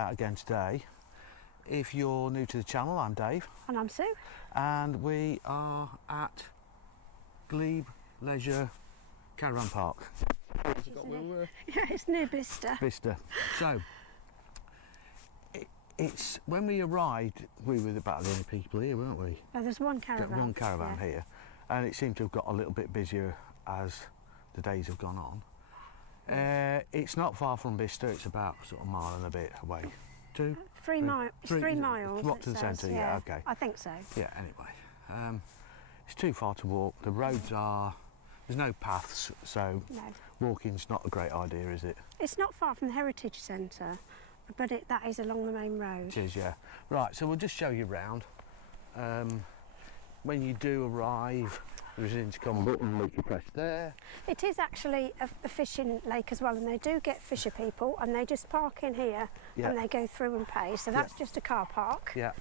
about again today. If you're new to the channel, I'm Dave. And I'm Sue. And we are at Glebe Leisure Caravan Park. Yeah, it's near Bicester. Bicester. So, it's when we arrived, we were about the only people here, weren't we? Oh, there's one caravan. One caravan here. And it seemed to have got a little bit busier as the days have gone on. It's not far from Bicester, it's about sort of a mile and a bit away. 3 miles. It's 3 miles. What, to the centre? Yeah, okay. I think so. Yeah, anyway. It's too far to walk. The roads are, there's no paths, so no. Walking's not a great idea, is it? It's not far from the Heritage Centre, but that is along the main road. It is, yeah. Right, so we'll just show you round. When you do arrive, there is an intercom button that you press there. It is actually a fishing lake as well, and they do get fisher people, and they just park in here and they go through and pay. So that's just a car park. Yeah,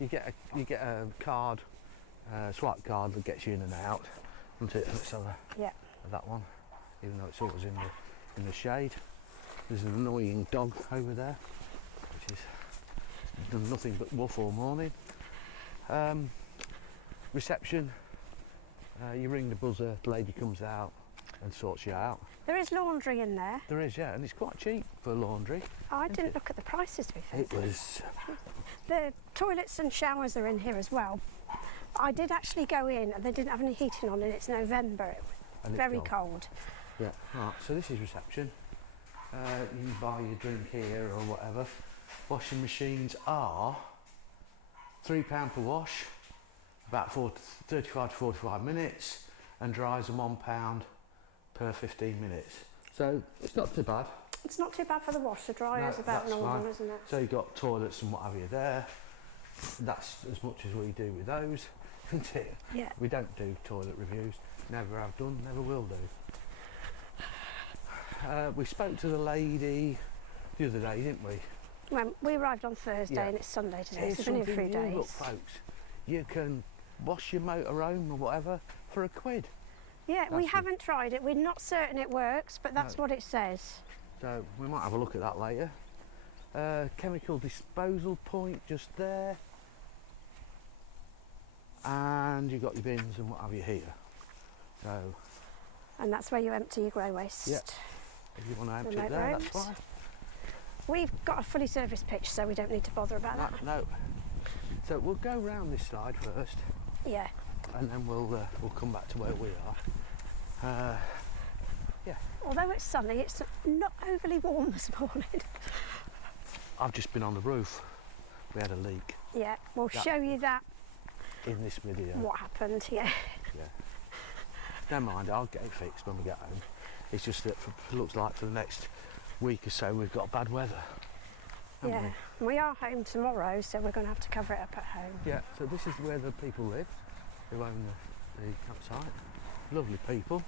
you get a card, swipe card that gets you in and out. Let's have that one, even though it's always in the shade. There's an annoying dog over there, which is done nothing but woof all morning. Reception. You ring the buzzer, the lady comes out and sorts you out. There is laundry in there. There is, yeah, and it's quite cheap for laundry. I didn't look at the prices, to be fair. It was... The toilets and showers are in here as well. I did actually go in and they didn't have any heating on, and it's November. It was very cold. Yeah, right, so this is reception. You can buy your drink here or whatever. Washing machines are £3 per wash. About 35 to 45 minutes, and dries them £1 per 15 minutes. So it's not too bad. It's not too bad for the washer. Dryer's about normal, isn't it? So you've got toilets and what have you there. That's as much as we do with those, isn't it? Yeah. We don't do toilet reviews. Never have done, never will do. We spoke to the lady the other day, didn't we? Well, we arrived on Thursday and it's Sunday today, so it's been here 3 days. Look, folks, you can wash your motorhome or whatever for £1. Yeah, we haven't tried it. We're not certain it works, but that's what it says. So we might have a look at that later. Chemical disposal point just there. And you've got your bins and what have you here. So. And that's where you empty your grey waste. Yeah. If you want to empty it there, that's fine. We've got a fully serviced pitch, so we don't need to bother about that. No. So we'll go round this side first. Yeah. And then we'll come back to where we are. Yeah. Although it's sunny, it's not overly warm this morning. I've just been on the roof. We had a leak. Yeah, we'll show you that in this video. What happened? Yeah. Yeah. Never mind. I'll get it fixed when we get home. It's just that it looks like for the next week or so we've got bad weather. Yeah, we are home tomorrow, so we're going to have to cover it up at home. Yeah, so this is where the people live who own the campsite. Lovely people.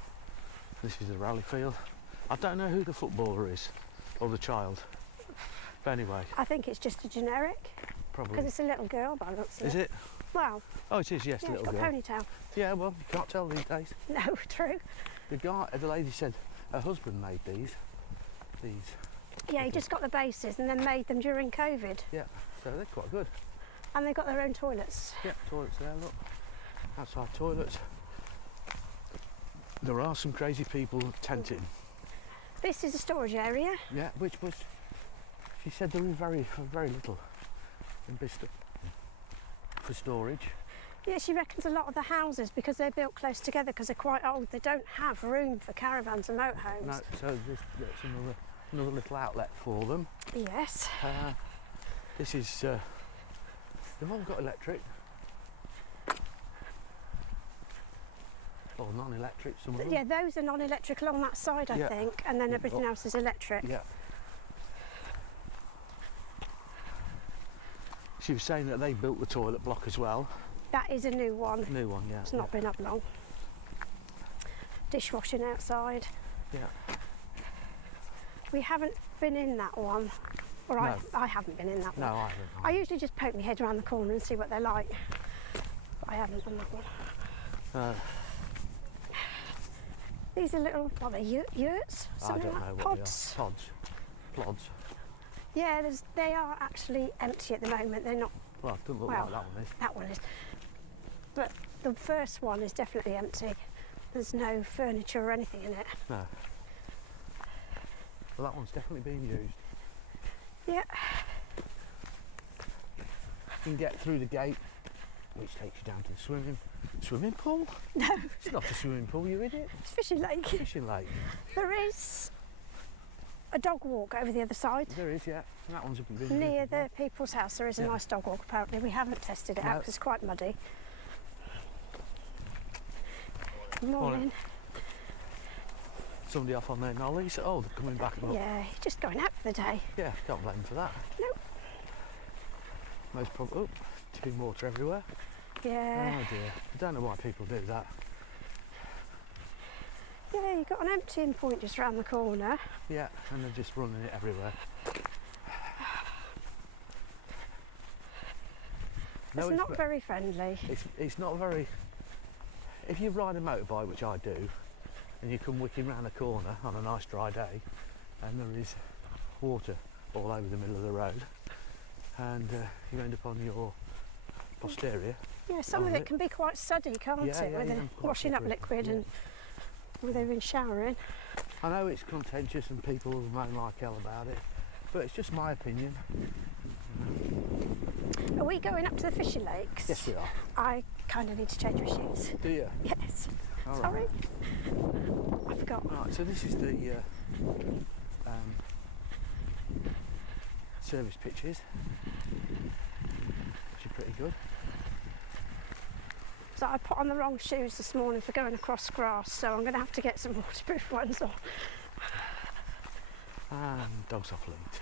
This is the rally field. I don't know who the footballer is, or the child. But anyway. I think it's just a generic. Probably. Because it's a little girl by the looks of it. Is it? Well. Oh, it is, yes, a little girl. It's got a ponytail. Yeah, well, you can't tell these days. No, true. The lady said her husband made these. Yeah, he just got the bases and then made them during COVID. Yeah, so they're quite good. And they've got their own toilets. Yeah, toilets there, look. Outside toilets. There are some crazy people tenting. This is a storage area. Yeah, which was, she said there was very little in Bicester for storage. Yeah, she reckons a lot of the houses, because they're built close together because they're quite old, they don't have room for caravans and motorhomes. No, so there's another little outlet for them. Yes. This is, they've all got electric. Or non-electric, some of them. Yeah, those are non-electric along that side, I think, and then everything else is electric. Yeah. She was saying that they built the toilet block as well. That is a new one. New one, yeah. It's not been up long. Dishwashing outside. Yeah. We haven't been in that one. Or no. I haven't been in that one. No, I haven't. I usually just poke my head around the corner and see what they're like. But I haven't done that one. These are little, what are they, yurts? I don't know like what pods? they are. Plods. Yeah, they are actually empty at the moment. They're not. Well, it doesn't look Well, like that one is. That one is. But the first one is definitely empty. There's no furniture or anything in it. No. Well, that one's definitely being used. Yeah. You can get through the gate, which takes you down to the swimming pool? No. It's not a swimming pool, you idiot. It's fishing lake. Fishing lake. There is a dog walk over the other side. There is, yeah. And that one's been used. Near the people's house there is a nice dog walk. Apparently we haven't tested it out because it's quite muddy. Good morning. Somebody off on their nollies. Oh, they're coming back up. Yeah, he's just going out for the day. Yeah, can't blame him for that. Nope. Most probably. Oh, tipping water everywhere. Yeah. Oh dear. I don't know why people do that. Yeah, you've got an emptying point just round the corner. Yeah, and they're just running it everywhere. It's not very friendly. It's not very. If you ride a motorbike, which I do, and you come wicking round a corner on a nice dry day, and there is water all over the middle of the road, and you end up on your posterior. Yeah, some of it can be quite suddy, can't it? Yeah, With the washing up liquid and where they've been showering. I know it's contentious and people will moan like hell about it, but it's just my opinion. Are we going up to the fishing lakes? Yes, we are. I kind of need to change my shoes. Do you? Yes. All Sorry. right. I forgot. Right, so this is the service pitches, which are pretty good. So I put on the wrong shoes this morning for going across grass, so I'm going to have to get some waterproof ones on. And dogs off leads.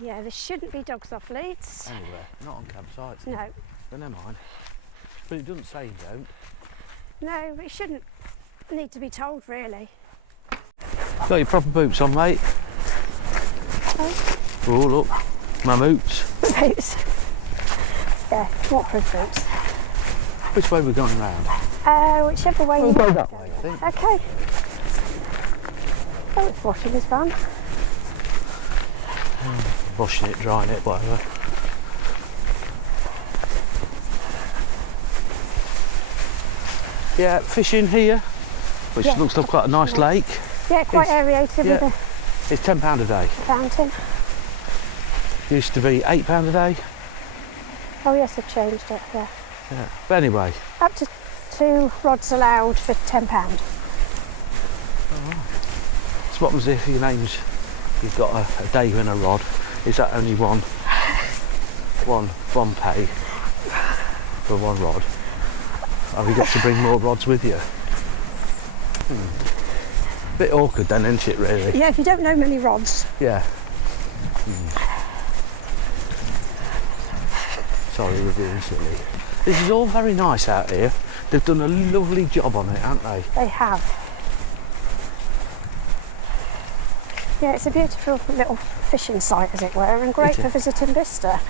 Yeah, there shouldn't be dogs off leads. Anywhere, not on campsites. No. But never mind. But it doesn't say you don't. No, it shouldn't need to be told, really. Got your proper boots on, mate. Oh, look, my boots. boots. Yeah, waterproof boots. Which way we're going round? Whichever way We'll you go want that to way, go. I think. Okay. Oh, it's washing his van. Washing it, drying it, whatever. Yeah, fishing here, which looks like quite a nice lake. Yeah, quite aerated with a It's £10 a day. fountain. Used to be £8 a day. Oh yes, I've changed it, yeah. Yeah. But anyway. Up to 2 rods allowed for £10. So what happens if you've got a day and a rod? Is that only one pay for one rod? Have you got to bring more rods with you? Bit awkward then, isn't it, really? Yeah, if you don't know many rods. Yeah. Sorry, we're being silly. This is all very nice out here. They've done a lovely job on it, haven't they? They have. Yeah, it's a beautiful little fishing site, as it were, and great for visiting Vista.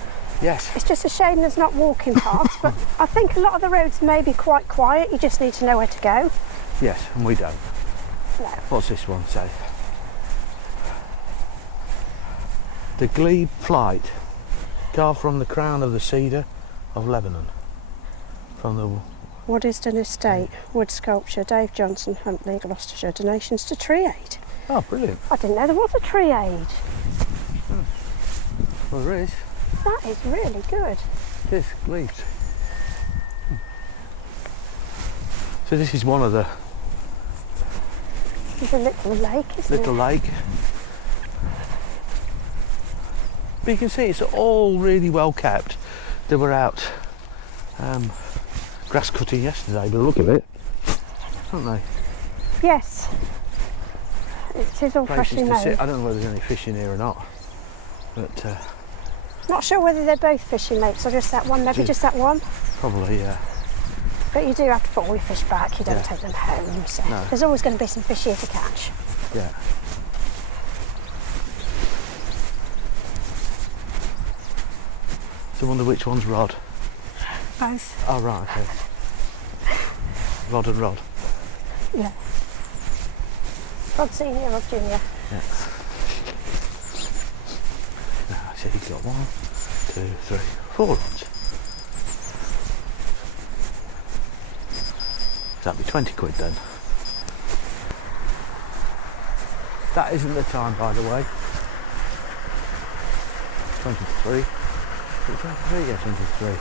Yes. It's just a shame there's not walking paths, but I think a lot of the roads may be quite quiet. You just need to know where to go. Yes, and we don't. No. What's this one say? The Glebe Flight, carved from the crown of the cedar of Lebanon. From the Waddesdon Estate, wood sculpture, Dave Johnson, Huntley, Gloucestershire, donations to Tree Aid. Oh, brilliant. I didn't know there was a Tree Aid. Well, there is. That is really good. It is, Glebes. So this is one of the It's a little lake, isn't little it? lake. But you can see it's all really well kept. They were out grass cutting yesterday, but look at it, aren't they? Yes. It is all freshly made. I don't know whether there's any fish in here or not, but Not sure whether they're both fishing lakes or just that one, maybe just that one. probably, yeah. But you do have to put all your fish back, you don't take them home, so No. there's always going to be some fish here to catch. Yeah. So I wonder which one's rod. Both. Oh, right, okay. Rod and rod. Yeah. Rod senior, rod junior. Yeah. So you've got 1, 2, 3, 4 rods. That'd be 20 quid then. That isn't the time, by the way. 23. Is it 23? Yeah, 23.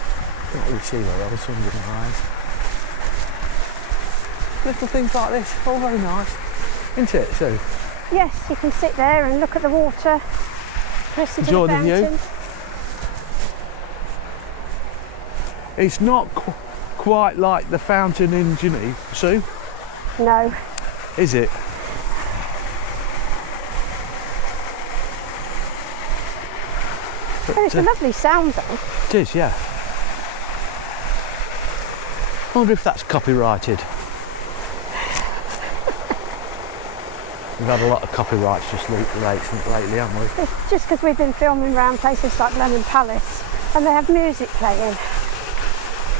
Can't really see where the sun's in my eyes. Little things like this, all very nice, isn't it, Sue? Yes, you can sit there and look at the water, listen to the fountain. It's not quite like the fountain in Geneva, Sue? No. Is it? But it's a lovely sound though. It is, yeah. I wonder if that's copyrighted. We've had a lot of copyrights just lately, haven't we? It's just because we've been filming around places like Blenheim Palace and they have music playing,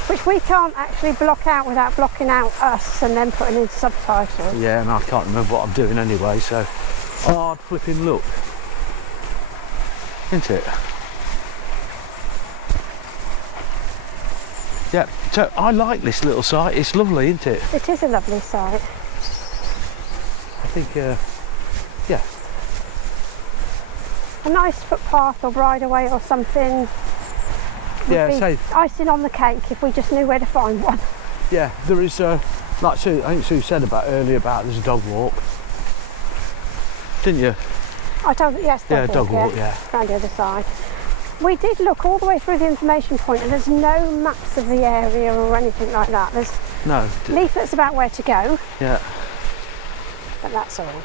which we can't actually block out without blocking out us and then putting in subtitles. Yeah, and I can't remember what I'm doing anyway, so hard flipping look, isn't it? Yeah, so I like this little site, it's lovely, isn't it? It is a lovely site. I think, yeah. A nice footpath or bridleway or something. Yeah, would be icing on the cake if we just knew where to find one. Yeah, there is, like Sue, I think Sue said earlier about there's a dog walk. Didn't you? I told you, yes, dog walk, yeah. Around the other side. We did look all the way through the information point and there's no maps of the area or anything like that. There's leaflets about where to go. Yeah. But that's all.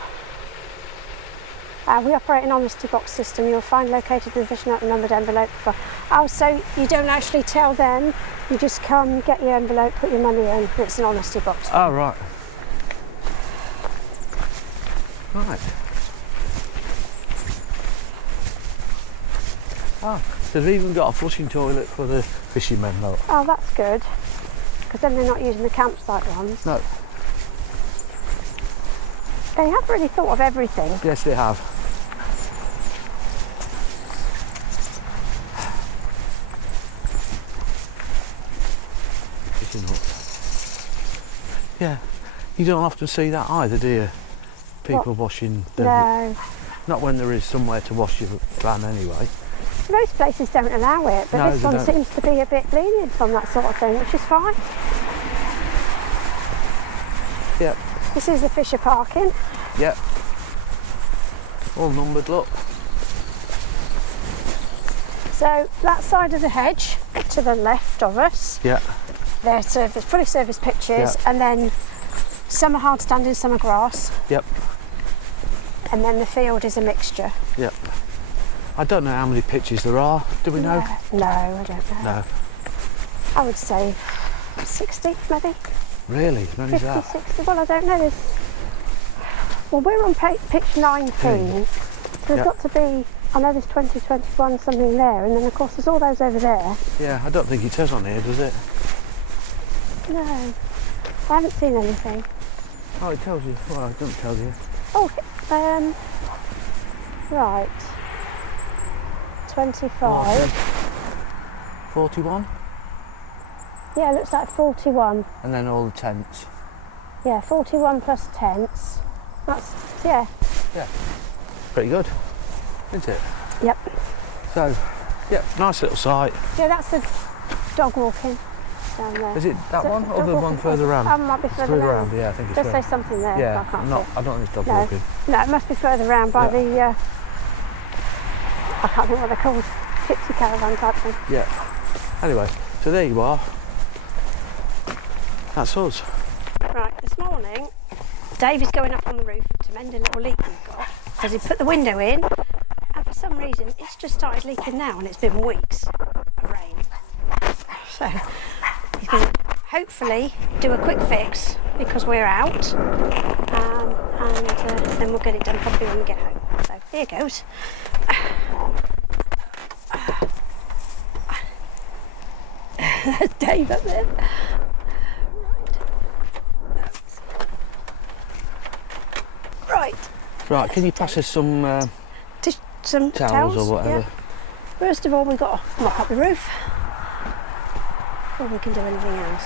We operate an honesty box system. You'll find located in the vision out the numbered envelope. Oh, so you don't actually tell them, you just come, get your envelope, put your money in, and it's an honesty box. Oh, right. Right. Oh, so they've even got a flushing toilet for the fishermen, though. Oh, that's good. Because then they're not using the campsite ones. No. They have really thought of everything. Yes, they have. Yeah, you don't often see that either, do you? People washing their... No. Not when there is somewhere to wash your van anyway. Most places don't allow it, but No, this they one don't. seems to be a bit lenient on that sort of thing, which is fine. Yep. This is the Fisher parking. Yep. All numbered, look. So that side of the hedge to the left of us. Yeah. They're fully serviced pitches, and then some are hard standing, some are grass. Yep. And then the field is a mixture. Yep. I don't know how many pitches there are. Do we know? No, I don't know. No. I would say 60 maybe. Really? As many as 50, that? 60. Well, I don't know. Well, we're on pitch 19. There's got to be, I know there's 20, 21, something there, and then of course there's all those over there. Yeah, I don't think it says on here, does it? No, I haven't seen anything. Oh, it tells you. Well, it doesn't tell you. Oh, right. 25. 41? Yeah, it looks like 41. And then all the tents. Yeah, 41 plus tents. That's, yeah. Yeah. Pretty good, isn't it? Yep. So, yeah, nice little site. Yeah, that's the dog walking down there. Is it that one or the one further around? Might be further round. Yeah, I think it's Does further. say something there. Yeah, but I can't see. I don't think it's dog No. walking. No, it must be further round by the, I can't think what they're called, gypsy caravan type thing. Yeah. Anyway, so there you are. That's us. Right, this morning, Dave is going up on the roof to mend a little leak we've got, because he put the window in, and for some reason it's just started leaking now, and it's been weeks of rain. So he's going to hopefully do a quick fix because we're out, and then we'll get it done probably when we get home. So here goes. There's Dave up there. Right. Right, can you pass us some Some towels or whatever? First of all, we've got to mop up the roof before we can do anything else.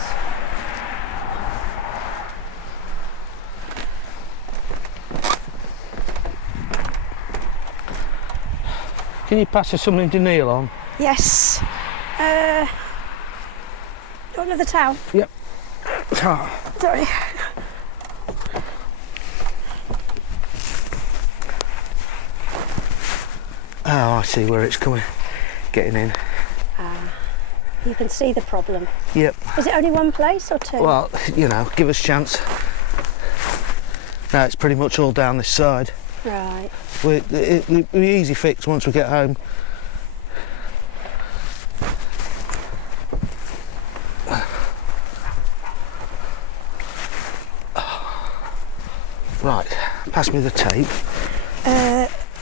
Can you pass us something to kneel on? Yes. Got another towel? Yep. Sorry. Oh, I see where it's coming, getting in. You can see the problem. Yep. Is it only one place or two? Well, you know, give us a chance. No, it's pretty much all down this side. Right. We easy fix once we get home. Right, pass me the tape.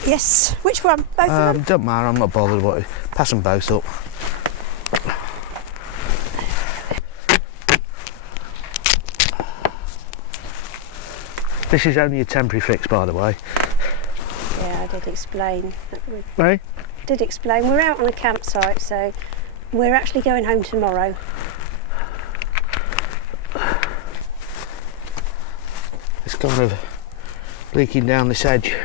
Yes. Which one? Both of them? Don't matter, I'm not bothered what. Pass them both up. This is only a temporary fix, by the way. Yeah, I did explain. Right? Did explain. We're out on a campsite, so we're actually going home tomorrow. It's kind of leaking down this edge.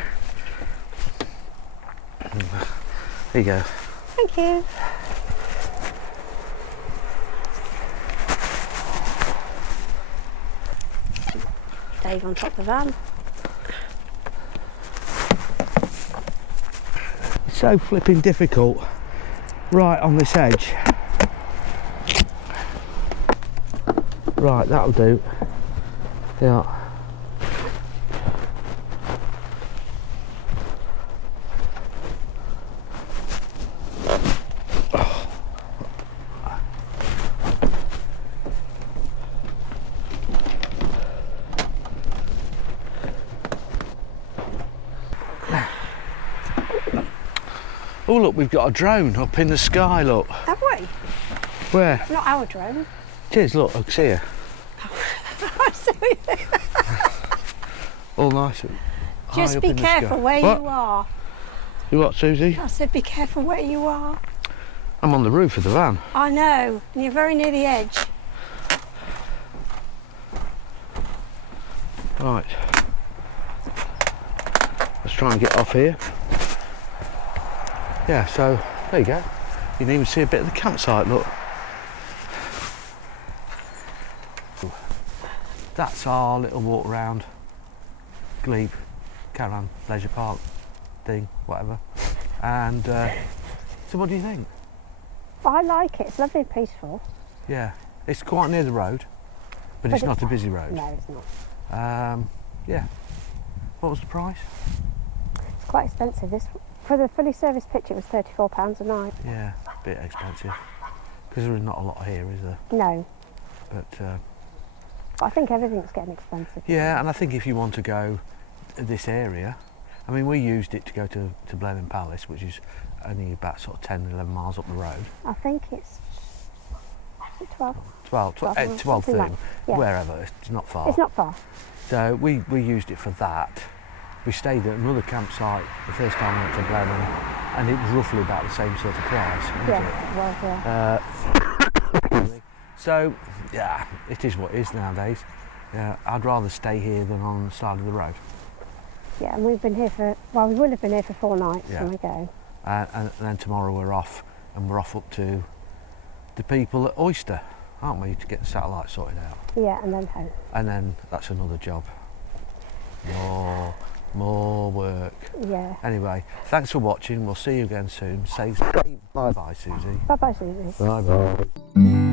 There you go. Thank you. Dave on top of the van. It's so flipping difficult right on this edge. Right, that'll do. Yeah. Oh look, we've got a drone up in the sky, look. Have we? Where? Not our drone. Cheers, look, I can see you. All nice. Just be careful where you are. You what, Susie? I said be careful where you are. I'm on the roof of the van. I know, and you're very near the edge. Right. Let's try and get off here. Yeah, so there you go. You can even see a bit of the campsite, look. That's our little walk around Glebe Caravan Leisure Park thing, whatever. And so what do you think? I like it, it's lovely and peaceful. Yeah, it's quite near the road, but it's not a busy road. No, it's not. Yeah. What was the price? It's quite expensive. This for the fully serviced pitch, it was £34 a night. Yeah, a bit expensive. Because there is not a lot here, is there? No. But I think everything's getting expensive. yeah, and I think if you want to go to this area, I mean, we used it to go to Blenheim Palace, which is only about sort of 10, 11 miles up the road. I think it's 12. 12, 12 something like 13, yeah. wherever, it's not far. It's not far. So we used it for that. We stayed at another campsite the first time we went to Blenheim, and it was roughly about the same sort of price, wasn't Yeah, it? it was, yeah. So, yeah, it is what it is nowadays. Yeah, I'd rather stay here than on the side of the road. Yeah, and we've been here for, well, we will have been here for 4 nights when we go. And then tomorrow we're off, and we're off up to the people at Oyster, aren't we, to get the satellite sorted out. Yeah, and then home. And then that's another job. More work. Yeah. Anyway, thanks for watching. We'll see you again soon. Say bye-bye, Susie. Bye-bye, Susie. Bye-bye.